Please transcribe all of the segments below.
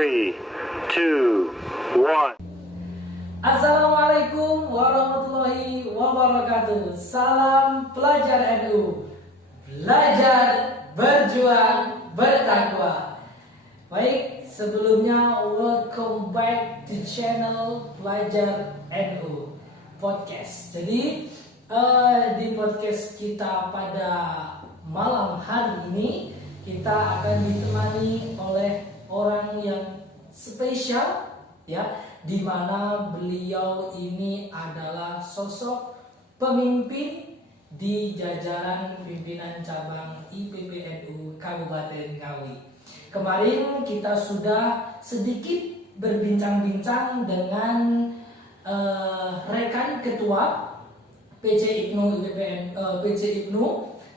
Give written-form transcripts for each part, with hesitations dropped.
3, 2, 1. Assalamualaikum warahmatullahi wabarakatuh. Salam pelajar NU. Belajar, berjuang, bertakwa. Baik, sebelumnya welcome back to channel Pelajar NU Podcast. Jadi di podcast kita pada malam hari ini kita akan ditemani oleh orang yang spesial, ya, di mana beliau ini adalah sosok pemimpin di jajaran pimpinan cabang IPPNU Kabupaten Ngawi. Kemarin kita sudah sedikit berbincang-bincang dengan rekan ketua PC IPNU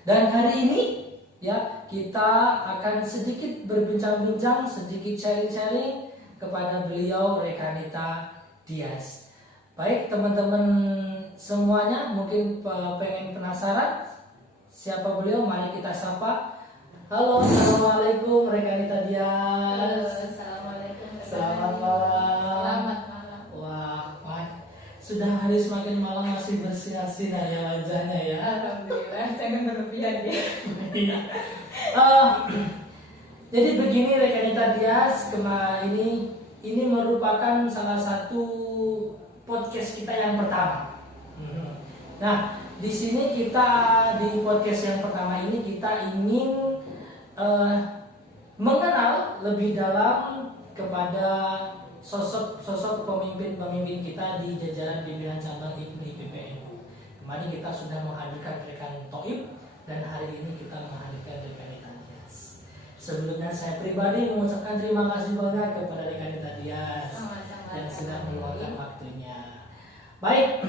dan hari ini, ya, kita akan sedikit berbincang-bincang, sedikit sharing-sharing kepada beliau Rekanita Dias. Baik teman-teman semuanya, mungkin pengen penasaran siapa beliau, mari kita sapa. Halo, assalamualaikum Rekanita Dias. Halo, assalamualaikum. Selamat malam. Selamat malam. Wah, sudah hari semakin malam masih bersinar-sinar ya wajahnya ya. Alhamdulillah, jangan berlebihan ya. Jadi begini Rekanita Dias, ini merupakan salah satu podcast kita yang pertama. Nah, di sini kita di podcast yang pertama ini kita ingin mengenal lebih dalam kepada sosok pemimpin kita di jajaran pimpinan cabang IPPNU. Kemarin kita sudah menghadirkan rekan Toib dan hari ini kita menghadirkan Rekanita Dias. Sebelumnya saya pribadi mengucapkan terima kasih banyak kepada Rekanita Dias yang sudah meluangkan waktunya. Baik,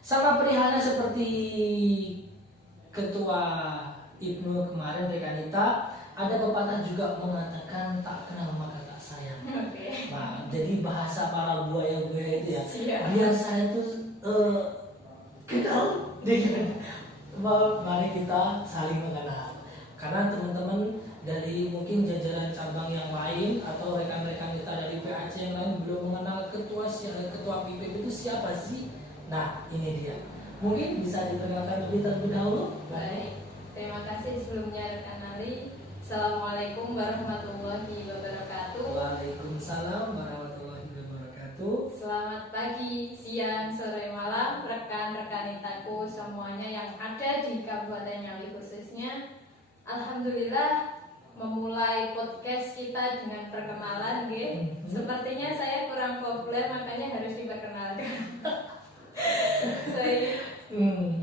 sama perihalnya seperti ketua IPNU kemarin Rekanita, ada pepatah juga mengatakan tak kenal maka tak sayang. Nah, jadi bahasa para buaya-buaya itu ya, biar saya itu kenal dengan, mari kita saling mengenal. Karena teman-teman dari mungkin jajaran cabang yang lain atau rekan-rekan kita dari PAC yang lain belum mengenal ketua PIPP itu siapa sih? Nah, ini dia. Mungkin bisa diperkenalkan terlebih dahulu. Baik, terima kasih sebelumnya rekan Ali. Assalamualaikum warahmatullahi wabarakatuh. Waalaikumsalam warahmatullahi wabarakatuh. Selamat pagi, siang, sore, malam rekan-rekanitaku semuanya yang ada di Kabupaten Ngawi khususnya. Alhamdulillah memulai podcast kita dengan perkenalan, nggih. Sepertinya saya kurang populer makanya harus diperkenalkan.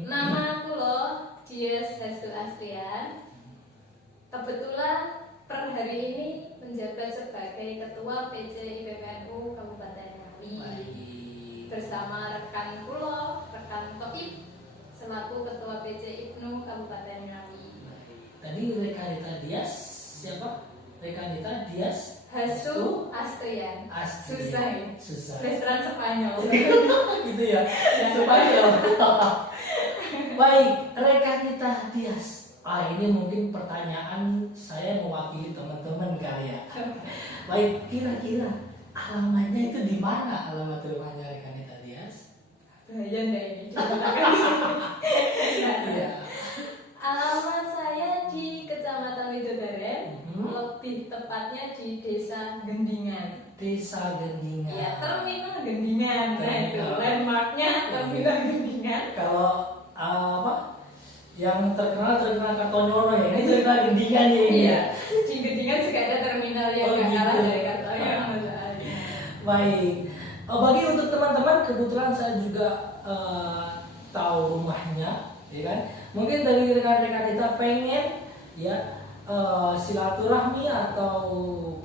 Nama aku loh Dias Hastu Astrian. Kebetulan per hari ini menjabat sebagai Ketua PC IPPNU Kabupaten Ngawi bersama rekan kulo, rekan Toib selaku Ketua PC IPNU Kabupaten Ngawi. Tadi Rekanita Dias siapa? Rekanita Dias Hastu Astrian. Susah ya? Susah. Restoran Spanyol. Gitu ya. Spanyol. Baik, Rekanita Dias. Ini mungkin pertanyaan saya mewakili teman-teman kali ya. Baik, kira-kira alamatnya itu di mana, alamat rumahnya Rekanita Dias? Bahaya enggak ini? Iya. Alamat saya di Kecamatan Widodaren, lebih tepatnya di Desa Gendingan. Desa Gendingan. Ya, terminal Gendingan. Nah, itu Terminal. landmarknya terminal Gendingan. Kalau apa? Yang terkenal Kartonyono ya, ini terkenal Gendingan ya ini. Iya, di Gendingan juga ada terminal yang Oh, nggak kalah gitu. dari Kartonyono. Baik. Bagi untuk teman-teman, kebetulan saya juga tahu rumahnya, ya kan? Mungkin dari rekan-rekan kita pengen ya silaturahmi atau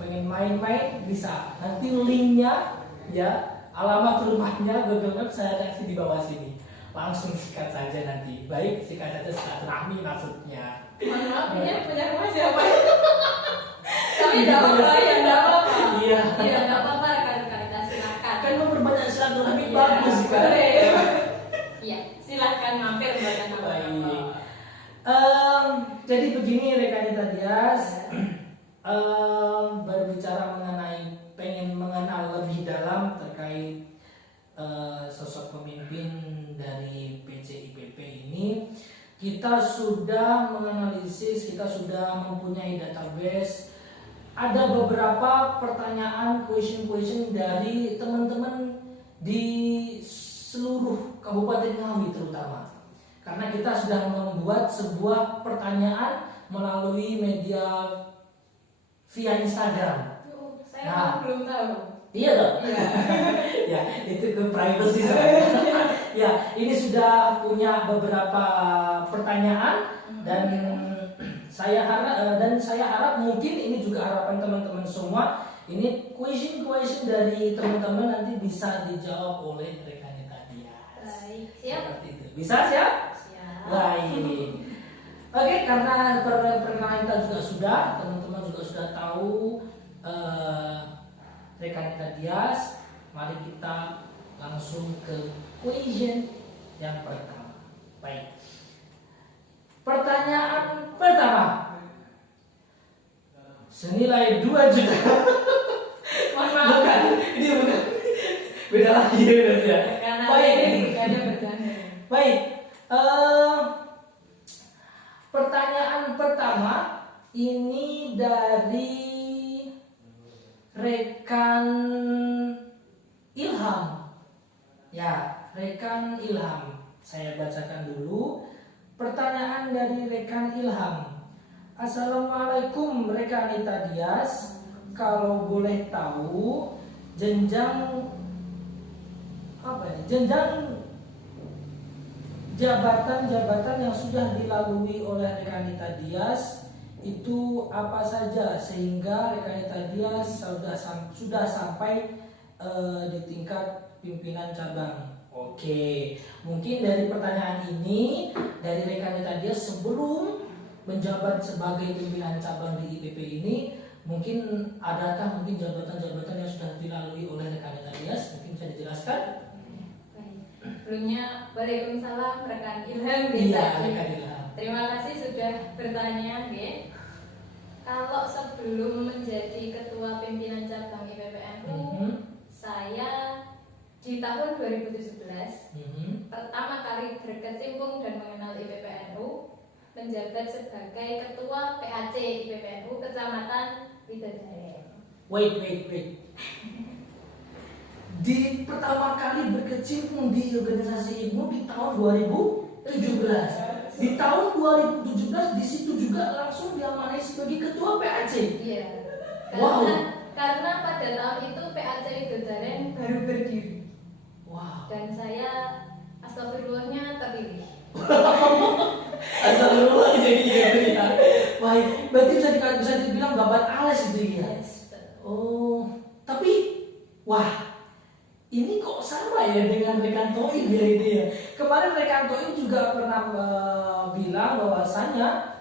pengen main-main, bisa. Nanti linknya ya, alamat rumahnya Google Maps saya kasih di bawah sini. Langsung sikat saja nanti. Baik, sikat saja silaturahmi maksudnya. Mohon maaf, ini punya rumah siapa? Tapi nggak apa-apa, ya nggak apa-apa. Iya. Iya, nggak apa-apa, rekan-rekan kita silakan. Kan memperbanyak silaturahmi Iya, bagus kan? boleh. Iya, silakan mampir buatan Baik. Jadi begini Rekanita Dias, berbicara mengenai kita sudah menganalisis, kita sudah mempunyai database. Ada beberapa pertanyaan, question dari teman-teman di seluruh Kabupaten Ngawi terutama. Karena kita sudah membuat sebuah pertanyaan melalui media via Instagram. Saya Nah. belum tahu. Iya dong. Iya. Ya, itu ke privacy soalnya. Ya, ini sudah punya beberapa pertanyaan dan saya harap mungkin ini juga harapan teman-teman semua. Ini question dari teman-teman nanti bisa dijawab oleh rekannya tadi ya. Baik, siap. Seperti itu. Bisa siap? Siap. Baik. Oke, karena perkenalan kita juga sudah, teman-teman juga sudah tahu rekan kita Dias. Mari kita langsung ke question yang pertama. Baik. Pertanyaan pertama. Senilai 2 juta. Mohon maaf. Bukan, ini bukan. Beda lagi ya. Karena Baik. ada bercanda. Baik. Pertanyaan pertama ini dari rekan Ilham. Ya, rekan Ilham. Saya bacakan dulu. Pertanyaan dari rekan Ilham. Assalamualaikum rekan Nita Dias. Kalau boleh tahu jenjang jabatan yang sudah dilalui oleh rekanita Dias itu apa saja sehingga rekanita Dias sudah sampai di tingkat pimpinan cabang. Oke, mungkin dari pertanyaan ini dari rekanita Dias sebelum menjabat sebagai pimpinan cabang di IPP ini, mungkin adakah jabatan-jabatan yang sudah dilalui oleh rekanita Dias? Mungkin bisa dijelaskan? Sebelumnya, waalaikumsalam rekan Ilham. Iya, rekan Ilham. Terima kasih sudah bertanya, Ge. Kalau sebelum menjadi ketua pimpinan cabang IPPNU, saya di tahun 2017 pertama kali berkecimpung dan mengenal IPPNU, menjabat sebagai ketua PAC IPPNU Kecamatan Widodaren. Wait. Di pertama kali berkecimpung di organisasi IPNU di tahun 2017. Di tahun 2017 di situ juga langsung diamanai sebagai ketua PAC. Iya. Wow. Karena pada tahun itu PAC Widodaren baru berdiri. Wow. Dan saya astagfirullahnya terpilih. Astagfirullah jadi ya. Baik, berarti bisa dibilang babat ales gitu ya. Yes, betul. Oh, tapi wah, ini kok sama ya dengan rekan Toib ya ini ya. Kemarin rekan Toib juga pernah bilang bahwasanya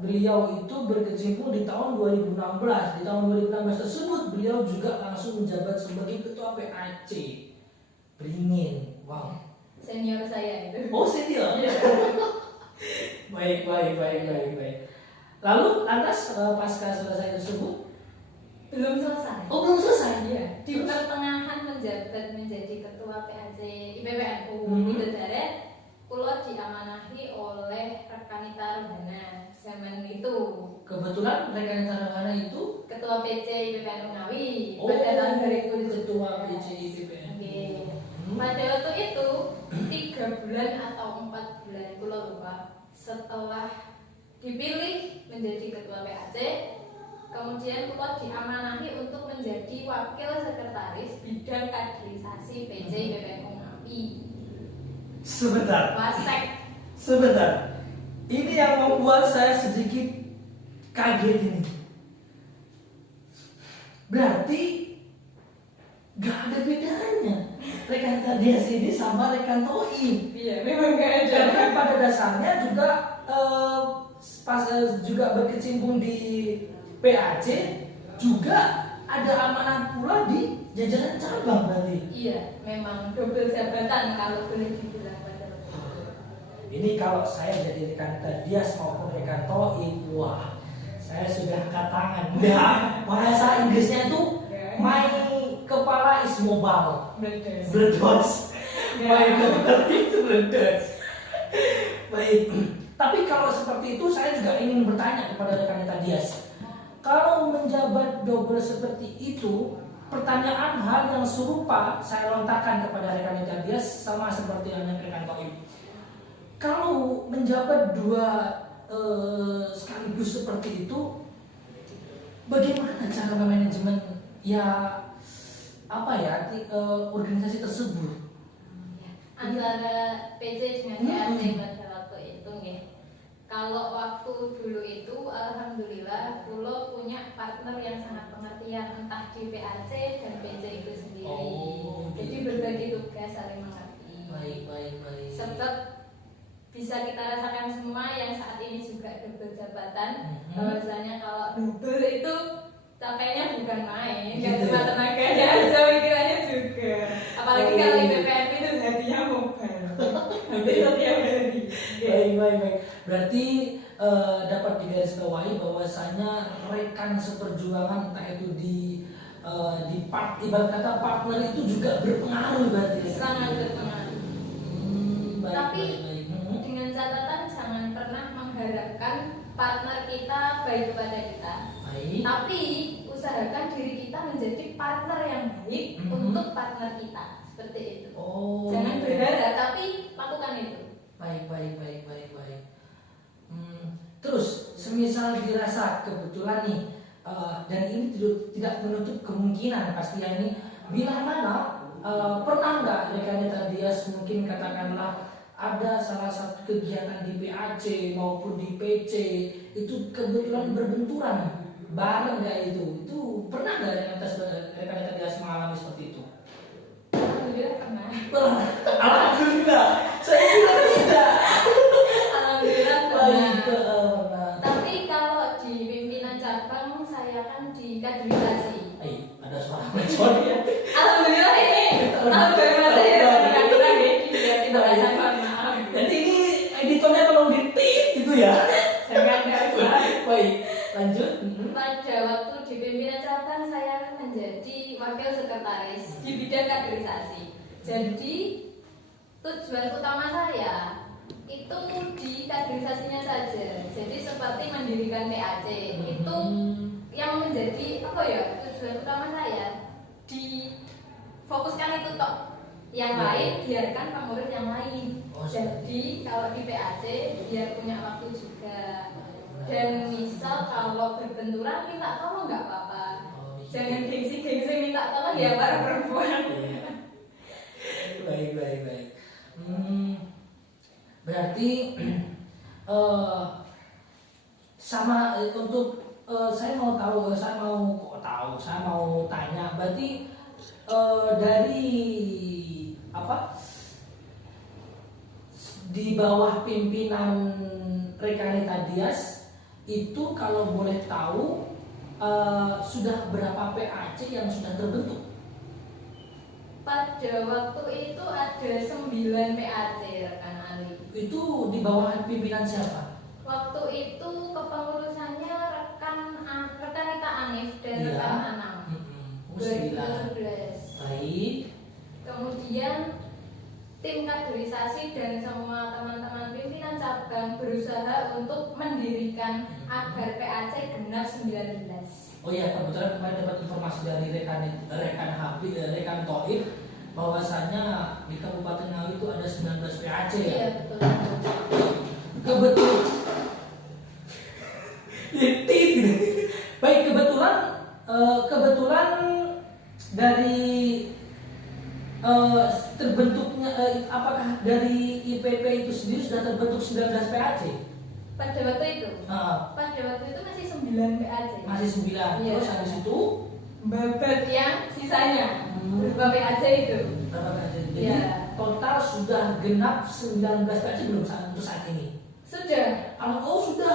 beliau itu berkecimpung di tahun 2016. Di tahun 2016 tersebut beliau juga langsung menjabat sebagai ketua PAC Beringin. Wow. Senior saya itu. Oh, senior. Baik. Lalu lantas pasca selesai tersebut Belum selesai. oh belum selesai. Iya. Di Terus? pertengahan menjabat menjadi ketua PAC IPPNU Widodaren, kulo diamanahi oleh rekanita Rohana zaman itu. Kebetulan rekan Tarawana itu Ketua PC IPPNU Ngawi Oh, pada tahun 2017. ketua PC IPPNU. Oke. Pada waktu itu 3 bulan atau 4 bulan kulo lupa setelah dipilih menjadi ketua PAC, kemudian kulo diamanahi untuk menjadi wakil sekretaris bidang kaderisasi PC IPPNU Ngawi. Sebentar. Wasek. Ini yang membuat saya sedikit kaget ini. Berarti gak ada bedanya rekan Dias ini sama rekan Toib. Iya, memang gak ada. Karena pada dasarnya juga pas juga berkecimpung di PAC juga ada amanah pula di jajaran cabang berarti. Iya, memang double jabatan kalau boleh dibilang pada waktu itu. Ini kalau saya jadi rekan Dias maupun rekan Toib, wah, saya sudah angkat tangan. Udah, bahasa Inggrisnya itu my kepala is mobile. Betul. Berdos. My kepala itu berdos. Baik. Tapi kalau seperti itu saya juga ingin bertanya kepada rekan Dias. Kalau menjabat double seperti itu, pertanyaan hal yang serupa saya lontarkan kepada rekan Dias sama seperti yang rekan Toib. Kalau menjabat dua sekaligus seperti itu, bagaimana cara manajemen organisasi tersebut? Antara PC dengan PAC pada waktu itu nggih. Kalau waktu dulu itu alhamdulillah kulo punya partner yang sangat pengertian entah di PAC dan PC itu sendiri. Jadi berbagi tugas saling mengerti. Baik. Sebab bisa kita rasakan semua yang saat ini juga double jabatan, bahwasanya kalau double itu capeknya bukan main, nggak cuma tenaganya aja, pikirannya juga. Apalagi kalau di BPM itu hatinya mobile, hampir setiap hari. Baik. Berarti dapat digarisbawahi bahwasanya rekan seperjuangan entah itu ibarat kata partner itu juga berpengaruh berarti. Sangat berpengaruh. Tapi baik. dengan catatan jangan pernah mengharapkan partner kita baik kepada kita. Baik. Tapi usahakan diri kita menjadi partner yang baik untuk partner kita. Seperti itu. Jangan berharap tapi lakukan itu. Baik. Terus semisal dirasa kebetulan nih dan ini tidak menutup kemungkinan pastinya ini bila mana pernah nggak rekan Dias mungkin katakanlah ada salah satu kegiatan di PAC maupun di PC itu kebetulan berbenturan bareng nggak itu pernah nggak rekan Dias mengalami seperti itu? Alhamdulillah pernah. Alhamdulillah saya juga tidak. Alhamdulillah pernah. Pernah. Tapi kalau di pimpinan cabang saya kan di kaderisasi. Ada suara bocor ya. Alhamdulillah ini tahun baru saya kurang di bahasa maaf. Jadi ini editornya tolong ditit gitu ya. Jangan usah. Baik, lanjut. Pada waktu di pimpinan cabang saya menjadi wakil sekretaris di bidang kaderisasi. Jadi tujuan utama saya itu di kaderisasinya saja. Jadi seperti mendirikan PAC itu yang menjadi tujuan utama saya difokuskan itu toh. Yang lain biarkan pengurus yang lain. Jadi kalau di PAC biar punya waktu juga. Dan misal kalau berbenturan minta tolong nggak apa-apa. Jangan gengsi-gengsi minta tolong ya para perempuan. Baik. Berarti sama untuk saya mau tanya. Berarti dari di bawah pimpinan Rekanita Dias itu kalau boleh tahu sudah berapa PAC yang sudah terbentuk? Pada waktu itu ada 9 PAC rekan Ali. Itu di bawah pimpinan siapa? Waktu itu kepengurusannya rekanita Anif dan Iya. rekan Anam. 2011. Baik. Kemudian tim kaderisasi dan semua teman-teman pimpinan cabang berusaha untuk mendirikan agar PAC genap 19. Oh iya, kebetulan kemarin dapat informasi dari rekan Toib bahwasanya di Kabupaten Ngawi itu ada 19 PAC ya. Iya, betul. Baik, kebetulan dari terbentuknya apakah dari IPP itu sendiri sudah terbentuk 19 PAC? Pada waktu itu masih 9 PAC. Masih 9. Iya. Terus habis itu babat yang sisanya berupa PAC itu. berapa PAC? Jadi Iya. total sudah genap 19 PAC belum untuk saat ini? Sudah. Sudah.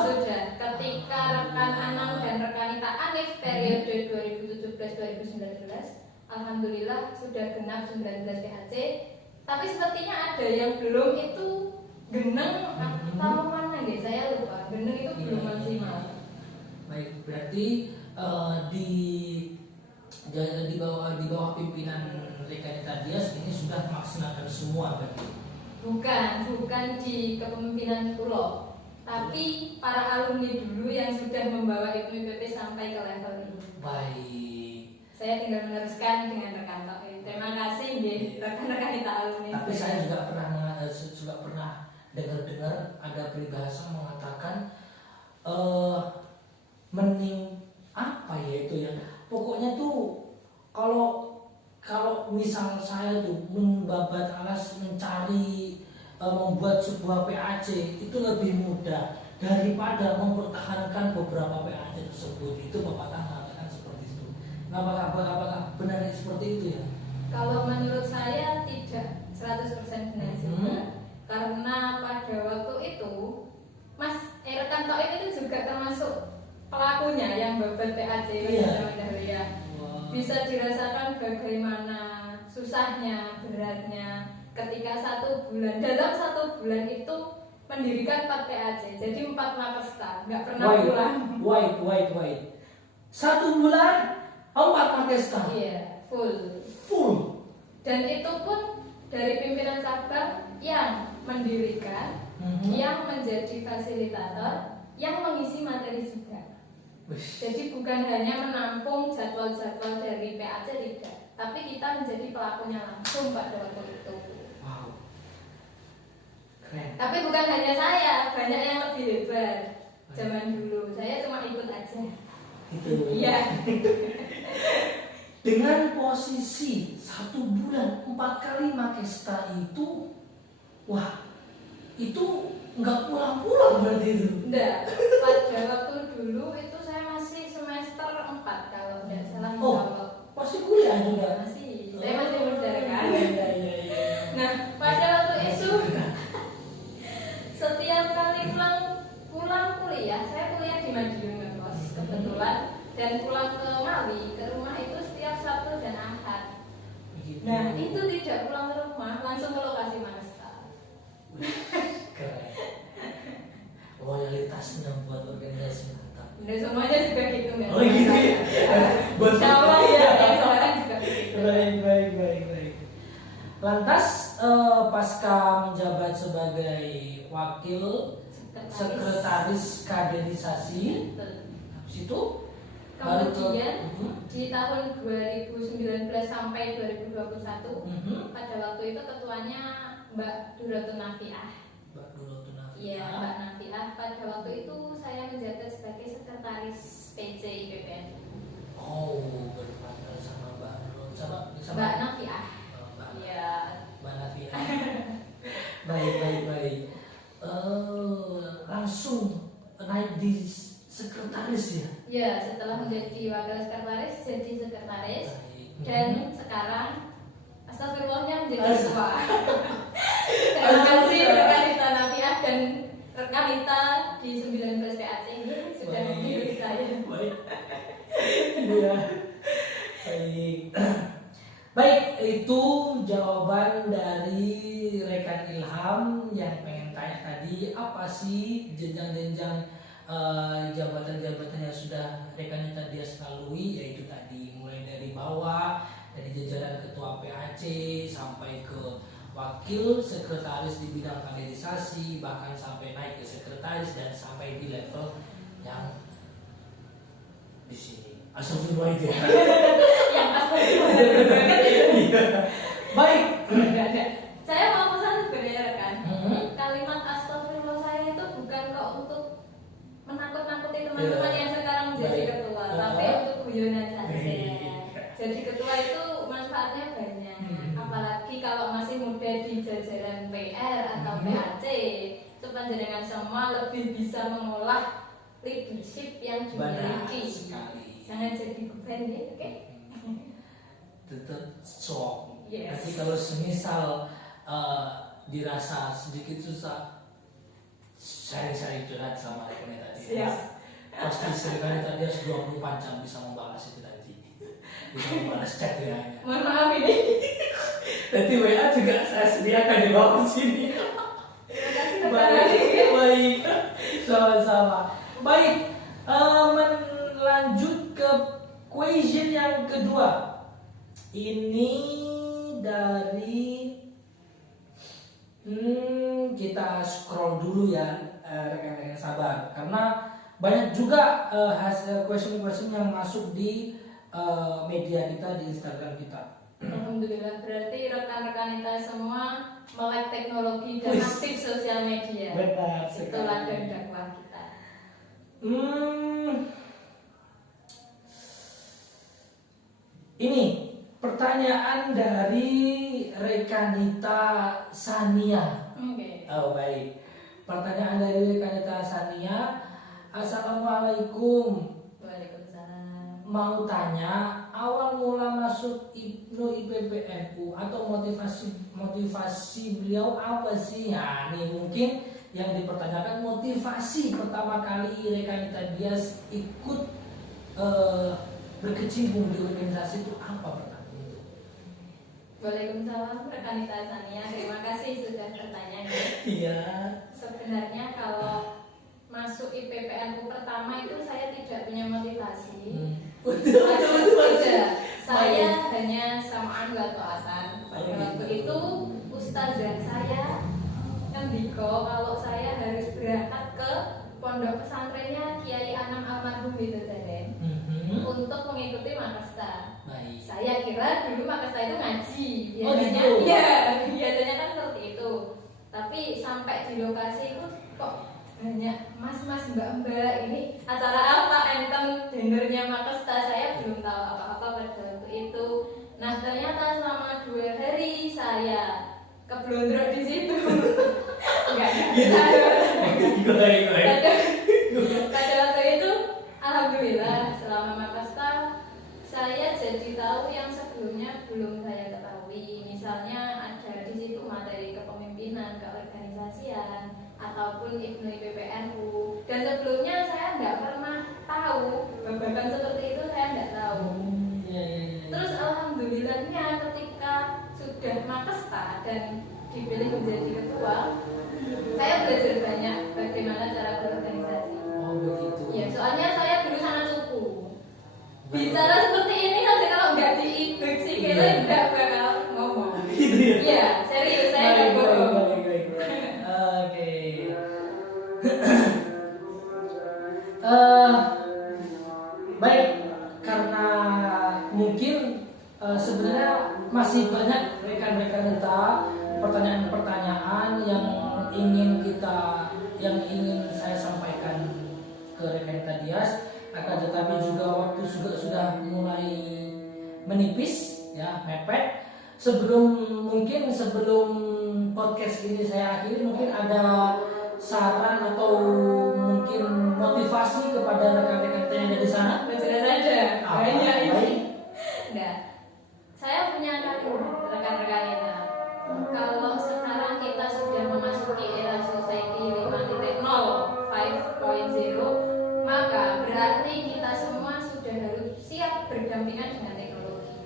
Ketika rekan Anang dan rekanita Anif periode 2017-2019, alhamdulillah sudah genap 19 PAC. Tapi sepertinya ada yang belum itu geneng atau mana ya, saya lupa. Geneng itu belum maksimal. Baik, berarti di bawah pimpinan Rekanita Dias ini sudah maksimalkan semua berarti. bukan di kepemimpinan Pulau, tapi para alumni dulu yang sudah membawa IPB sampai ke level ini. Baik. Saya tinggal meneruskan dengan rekan Taufik. Terima kasih deh rekan-rekan kita alumni. Tapi saya juga pernah dengar ada peribahasa mengatakan mending apa ya itu ya. Pokoknya tuh kalau misal saya tuh membabat alas mencari membuat sebuah PAC itu lebih mudah daripada mempertahankan beberapa PAC tersebut. Itu Bapak mengatakan seperti itu. Apakah benar seperti itu ya? Kalau menurut saya tidak 100% benar juga. Karena pada waktu itu rekan Taufik itu juga termasuk pelakunya yang babat PAC Iya. Bisa dirasakan bagaimana susahnya, beratnya ketika dalam satu bulan itu mendirikan 4 PAC, jadi 4 Mapesta, nggak pernah pulang. Wait. 1 bulan 4 Mapesta. Iya, full. Dan itu pun dari pimpinan cabang yang mendirikan, yang menjadi fasilitator, yang mengisi materi juga. Jadi bukan hanya menampung jadwal-jadwal dari PAC, tidak, tapi kita menjadi pelakunya langsung pada waktu itu. Wow, keren. Tapi bukan hanya saya, banyak yang lebih hebat zaman dulu. Saya cuma ikut aja. Gitu. Iya. Dengan posisi 1 bulan 4 kali Makesta itu, wah, itu nggak pulang-pulang berarti itu. Enggak, pada waktu dulu itu saya masih semester 4 kalau tidak salah. Masih kuliah juga? Masih, saya masih muda kan. Iya. Nah, pada waktu itu setiap kali pulang kuliah, saya kuliah di Madiun Ngekos kebetulan, dan pulang ke Ngawi ke rumah itu setiap Sabtu dan Ahad. Nah, itu tidak pulang ke rumah, langsung ke lokasi Makesta. Keren. Loyalitasnya buat organisasi mantap. Nah, semuanya juga gitu nggak? Oh gitu ya. Sama ya, yang sekarang juga begitu. Baik. Lantas pasca menjabat sebagai wakil sekretaris kaderisasi, habis itu kemudian di tahun 2019 sampai 2021 pada waktu itu ketuanya Mbak Duratun Nafiah. Iya, Mbak Nafiah. Pada waktu itu saya menjabat sebagai sekretaris PC IPPN. Oh, berpartner sama Mbak Nafiah. Iya. Mbak Nafiah. Baik. Langsung naik di sekretaris ya? Ya, setelah menjadi wakil sekretaris jadi sekretaris. Baik. Dan sekarang astagfirullahnya menjadi ketua. Terima kasih rekan Rita Nafiah dan rekan Rita di 19 PAC ini sudah memilih saya. Iya. Baik, itu jawaban dari rekan Ilham yang pengen tanya tadi, apa sih jenjang-jenjang jabatan-jabatan yang sudah rekan tadi lalui, yaitu tadi mulai dari bawah, dari jajaran ketua PAC sampai ke wakil sekretaris di bidang kaderisasi, bahkan sampai naik ke sekretaris dan sampai di level yang di sini. Astagfirullah itu. Yang astagfirullah. Baik. Saya mau pesan sebenarnya rekan. Kalimat astagfirullah saya itu bukan kok untuk menakut-nakuti teman-teman yang sekarang menjadi ketua, tapi untuk guyonan saja. Jadi ketua itu manfaatnya banyak, apalagi kalau masih muda di jajaran PR atau PAC, sepanjang semua lebih bisa mengolah leadership yang dimiliki. Jangan jadi beban ya, oke? Tetap sok. Yes. Nanti kalau semisal dirasa sedikit susah, sharing curhat sama rekan tadi. Siap. Pasti rekan tadi harus 24 jam bisa membalas itu nanti. Bisa membalas chat ya. Mohon maaf ini. Nanti WA juga saya sediakan di bawah sini. Terima kasih. Baik. Sama-sama. Baik. Lanjut ke question yang kedua. Ini dari Kita scroll dulu ya, rekan-rekan sabar, karena banyak juga hasil question-question yang masuk di media kita, di Instagram kita. Alhamdulillah, berarti rekan-rekan kita semua melek teknologi dan Wih. aktif sosial media. Benar Itulah sekali. dakwah kita. Ini pertanyaan dari Rekanita Sania. Oke. Oh baik. Pertanyaan dari Rekanita Sania. Assalamualaikum. Waalaikumsalam. Mau tanya, awal mula masuk Ibnu IPPNU atau motivasi beliau apa sih? Ya, nih mungkin yang dipertanyakan motivasi pertama kali Rekanita Dias ikut berkecimpung di organisasi itu apa pertama itu? Waalaikumsalam rekan Tania, terima kasih sudah bertanya. Iya. Sebenarnya kalau masuk IPPNU pertama itu saya tidak punya motivasi. Tidak. Saya hanya samaan wa ta'atan. Pada waktu itu ustazah saya ngendiko kalau saya harus berangkat ke pondok pesantrennya Kiai Anam Almarhum itu tadi untuk mengikuti Makasta. Baik. Saya kira dulu Makasta itu ngaji. Oh, Biasanya, gitu? iya, biasanya kan seperti itu. Tapi sampai di lokasi itu kok banyak mas-mas mbak-mbak, ini acara apa, enten dinnernya Makasta, saya belum tahu apa-apa pada waktu itu. Nah ternyata selama 2 hari saya keblondrok di situ. Enggak. Pada waktu itu alhamdulillah selama Makasta saya jadi tahu yang sebelumnya belum saya ketahui. Misalnya ada di situ materi kepemimpinan, keorganisasian, ataupun Ibnu IPPNU. Dan sebelumnya saya tidak pernah tahu babagan seperti itu, saya tidak tahu. Terus alhamdulillahnya ketika sudah Makasta dan dipilih menjadi ketua, saya belajar banyak bagaimana cara berorganisasi. Oh begitu. Ya, soalnya saya dulu sangat suku. Bicara seperti ini kan kalau nggak diinduksi kita nggak bakal ngomong. Gitu ya? Iya, serius saya nggak bohong. Oke. Baik, karena mungkin sebenarnya masih banyak rekan-rekan kita pertanyaan-pertanyaan yang ingin saya sampaikan ke rekan kita Dias, akan tetapi juga waktu sudah mulai menipis ya, mepet. Sebelum podcast ini saya akhiri, mungkin ada saran atau mungkin motivasi kepada rekan-rekan kita yang ada di sana. Jelas saja, banyak ini. Baik. Nah, saya punya kalimat rekan-rekan kita. Kalau sekarang kita sudah memasuki era society 5.0, 5.0, maka berarti kita semua sudah harus siap berdampingan dengan teknologi.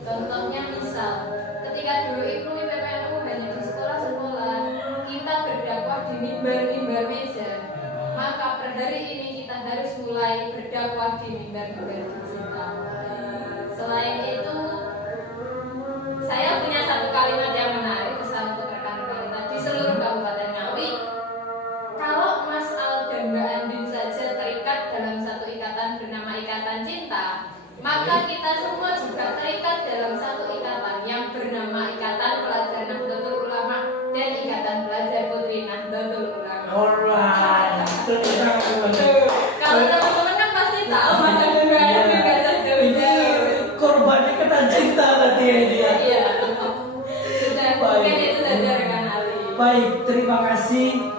Contohnya misal, ketika dulu Ibnu IPPNU hanya di sekolah-sekolah, kita berdakwah di mimbar-mimbar meja, maka per hari ini kita harus mulai berdakwah di mimbar-mimbar digital. Selain itu, saya punya satu kalimat yang menarik pesan untuk rekan-rekan kita di seluruh Kabupaten Ngawi. Kalau Mas Al dan Mbak Andin saja terikat dalam satu ikatan bernama Ikatan Cinta, maka kita semua juga terikat dalam satu ikatan yang bernama Ikatan Pelajar Nahdlatul Ulama dan Ikatan Pelajar Putri Nahdlatul Ulama. Alright. Kalau teman-teman kan pasti tahu Mas Al dan Mbak Andin juga jauh-jauh. Korbannya kena cinta berarti ya dia. Iya. Sudah mungkin itu saja rekan Ali. Baik, terima kasih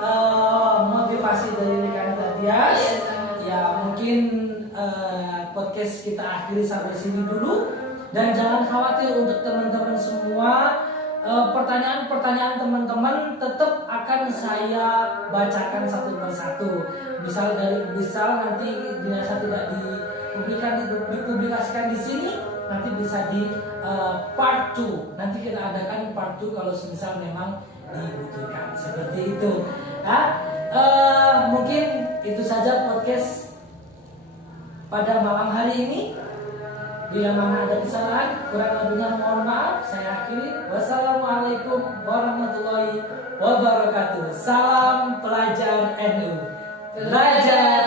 motivasi dari rekan Dias. Iya, sama-sama. Ya mungkin podcast kita akhiri sampai sini dulu, dan jangan khawatir untuk teman-teman semua. Pertanyaan-pertanyaan teman-teman tetap akan saya bacakan satu persatu. Misal nanti biasa tidak dipublikasikan di sini, nanti bisa di part 2. Nanti kita adakan part 2 kalau misal memang dibutuhkan seperti itu. Mungkin itu saja podcast pada malam hari ini. Bila mana ada kesalahan, kurang lebihnya mohon maaf. Saya akhiri. Wassalamualaikum warahmatullahi wabarakatuh. Salam pelajar NU. Belajar